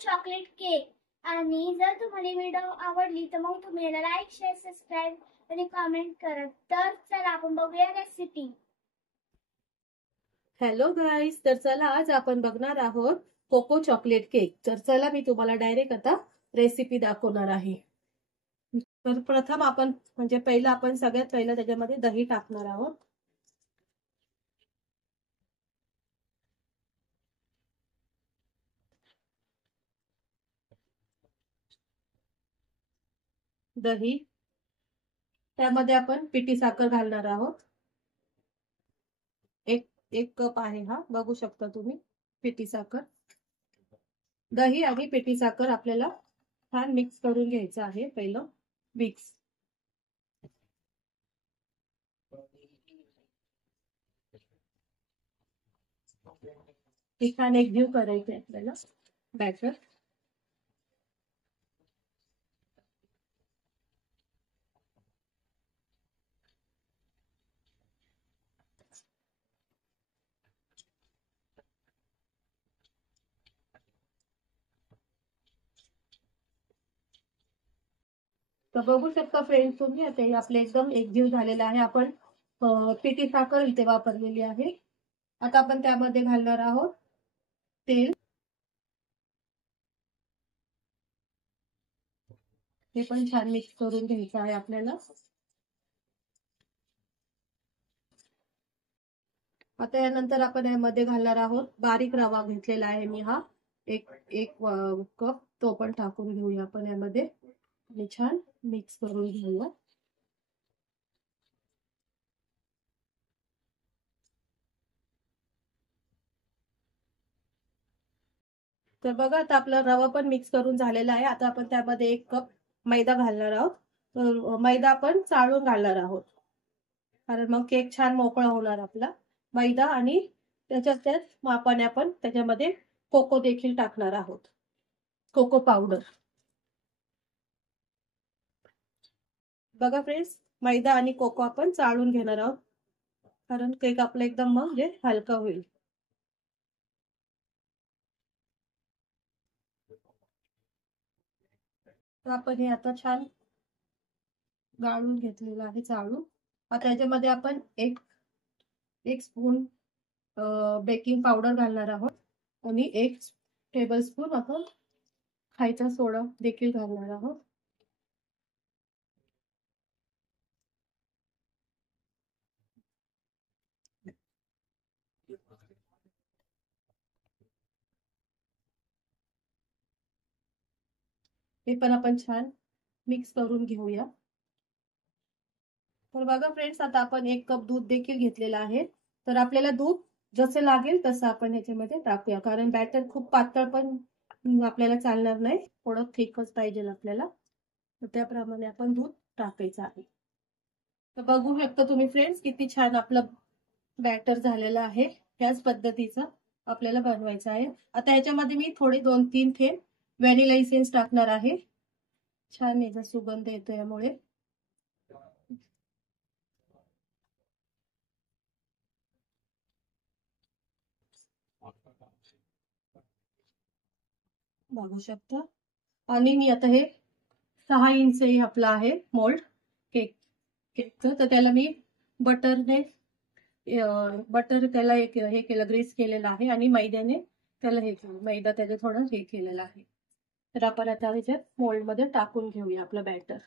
Chocolate cake. आणि जर तुम्हाला व्हिडिओ आवडली तर मग तुम्ही याला लाईक, शेअर, सबस्क्राईब आणि कमेंट करा। तर चला आपण बघूया रेसिपी। हॅलो गाईज, तर चला आज आपण बघणार आहोत कोको चॉकलेट केक। तर चला मी तुम्हाला डायरेक्ट आता रेसिपी दाखवणार आहे। तर प्रथम आपण सगळ्यात पहिलं त्याच्यामध्ये दही टाकणार आहोत। दही, त्यामध्ये आपण पिठी साखर घालणार आहोत। एक कप आहे हा, बघू शकता तुम्ही। पिठी साखर, दही आणि पिठी साखर आपल्याला छान मिक्स करून घ्यायचं आहे। पहिलं मिक्स छान एकजीव करायचे आपल्याला बॅटर। तर बघू शकता फ्रेंड्स तुम्ही, आता हे आपले एकदम एकजीव झालेलं आहे। आपण पिठी साखर इथे वापरलेली आहे। आता आपण त्यामध्ये घालणार आहोत तेल। हे पण छान मिक्स करून घ्यायचं आहे आपल्याला। आता यानंतर आपण यामध्ये घालणार आहोत बारीक रवा घेतलेला आहे मी हा, एक कप, तो पण टाकून घेऊया आपण यामध्ये आणि छान मिक्स करून घेऊया। तर बघा, आता आपला रवा पण मिक्स करून झालेला आहे। आता आपण त्यामध्ये 1 कप मैदा घालणार आहोत। तर मैदा आपण चाळून घालणार आहोत, कारण मग केक छान मोकळा होणार आपला। मैदा आणि त्याच्याच मापाने आपण त्याच्यामध्ये कोको देखील टाकणार आहोत, कोको पावडर। बघा फ्रेंड्स, मैदा आणि कोको आपण चाळून घेणार आहोत, कारण केक आपला एकदम म्हणजे हलका होईल। तर आपण हे आता छान गाळून घेतलेलं आहे चाळून। आता त्याच्यामध्ये आपण एक स्पून बेकिंग पावडर घालणार आहोत आणि 1 टेबलस्पून आपण खायचा सोडा देखील घालणार आहोत। हे पण आपण छान मिक्स करून घेऊया। तर बघा फ्रेंड्स, आता आपण 1 कप दूध देखील घेतलेला आहे। तर आपल्याला दूध जसे लागेल तसं आपण ह्याच्यामध्ये टाकूया, कारण बॅटर खूप पातळ पण आपल्याला चालणार नाही, थोडं थिकच पाहिजे आपल्याला। तर त्याप्रमाणे आपण दूध टाकायचं आहे। तर बघू शकता तुम्ही फ्रेंड्स, किती छान आपलं बॅटर झालेलं आहे। त्याच पद्धतीचं आपल्याला बनवायचं आहे। आता ह्याच्यामध्ये मी थोडे 2-3 थेंब व्हॅनिला इसेन्स टाकणार आहे, छान याचा सुगंध येतो यामुळे। बघू शकता। आणि मी आता हे 6 इंच आपला आहे मोल्ड केकचं, तर त्याला मी बटर त्याला हे केलं, ग्रीस केलेलं आहे आणि मैद्याने त्याला मैदा त्याचं थोडं हे केलेलं आहे। तर आपण आता ह्याच्यात मोल्ड मध्ये टाकून घेऊया आपलं बॅटर।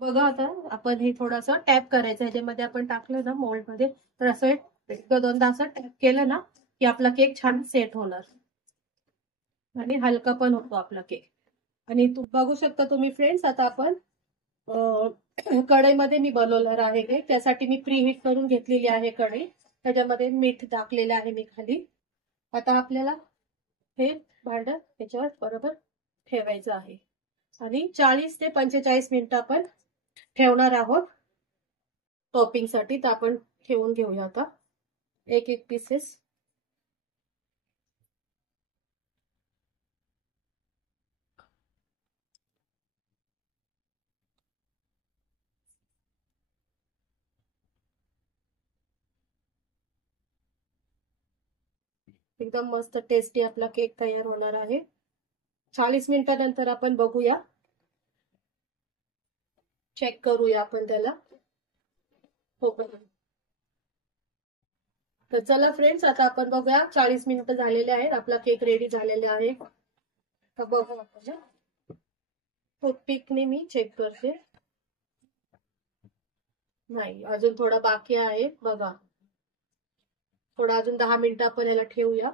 बघा, आता आपण हे थोडंसं टॅप करायचं, ह्याच्यामध्ये आपण टाकलं ना मोल्ड मध्ये, तर असं 1-2दा असं टॅप केलं ना की आपला केक छान सेट होणार आणि हलका पण होतो आपला केक। आणि बघू शकता तुम्ही फ्रेंड्स, आता आपण कढईमध्ये मी बनवणार आहे केक। त्यासाठी मी प्री हीट करून घेतलेली आहे कढई, त्याच्यामध्ये मीठ टाकलेलं आहे मी खाली। आता आपल्याला हे भांडं त्याच्यावर बरोबर ठेवायचं आहे आणि 40 ते 45 मिनिटं आपण ठेवणार आहोत टॉपिंग साठी। तर आपण ठेवून घेऊया आता एक पीसेस। एकदम मस्त टेस्टी आपला केक तयार होणार आहे. 40 मिनिटानंतर आपण बघूया, चेक करूया आपण त्याला. हो का. तर चला फ्रेंड्स, आता आपण बघूया 40 मिनिटं झालेले आहेत, आपला केक रेडी झालेला आहे. तर बघू आपण. टूथपिकने मी चेक करते. नाही, अजून थोडा बाकी आहे बघा. थोडा अजून 10 मिनिटं आपण याला ठेवूया.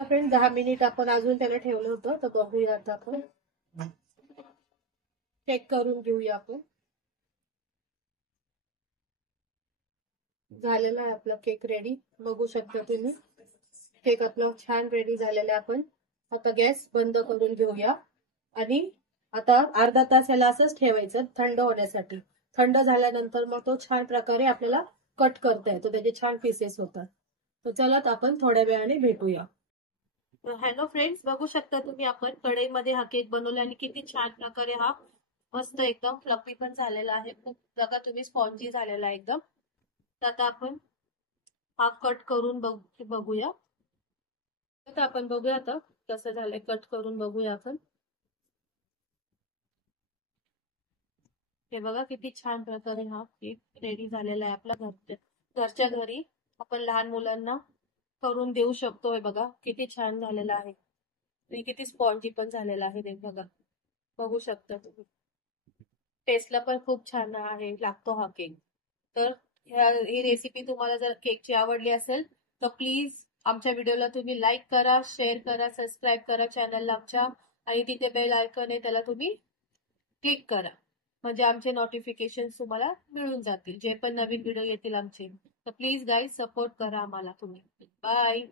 फ्रेंड 10 मिनिट आपण अजून त्याला ठेवलं होतं. तर बघूया आता आपण चेक करून घेऊया आपण. झालेला आहे आपला केक रेडी. बघू शकता तुम्ही, केक आपला छान रेडी झालेला आहे. आपण आता गॅस बंद करून घेऊया आणि आता अर्धा तास याला असंच ठेवायचं थंड होण्यासाठी. थंड झाल्यानंतर मग तो छान प्रकारे आपल्याला कट करता येतो, त्याचे छान पीसेस होतात. तर चला आपण थोड्या वेळाने भेटूया. हॅलो फ्रेंड्स, बघू शकता तुम्ही, आपण कढईमध्ये हा केक बनवला आणि किती छान प्रकारे हा मस्त एकदम फ्लफी पण झालेला आहे. खूप बघा तुम्ही, स्पॉन्जी झालेला आहे एकदम. तर आता आपण हा कट करून बघूया. आता आपण बघूया आता कसं झालंय, कट करून बघूया आपण. हे बघा किती छान प्रकारे हा केक रेडी झालेला आहे आपला. घरच्या घरी आपण लहान मुलांना करून देऊ शकतो. हे बघा किती छान झालेला आहे आणि किती स्पॉन्जी पण झालेला आहे. ते बघा, बघू शकता तुम्ही. टेस्टला पण खूप छान आहे, लागतो हा केक. तर ही रेसिपी तुम्हाला जर केकची आवडली असेल तर प्लीज आमच्या व्हिडिओला तुम्ही लाईक करा, शेअर करा, सबस्क्राईब करा चॅनलला आमच्या, आणि तिथे बेल आयकॉन आहे त्याला तुम्ही क्लिक करा, म्हणजे आमचे नोटिफिकेशन तुम्हाला मिळून जातील जे पण नवीन व्हिडिओ येतील आमचे. तर प्लीज गाईज सपोर्ट करा आम्हाला तुम्ही. बाय.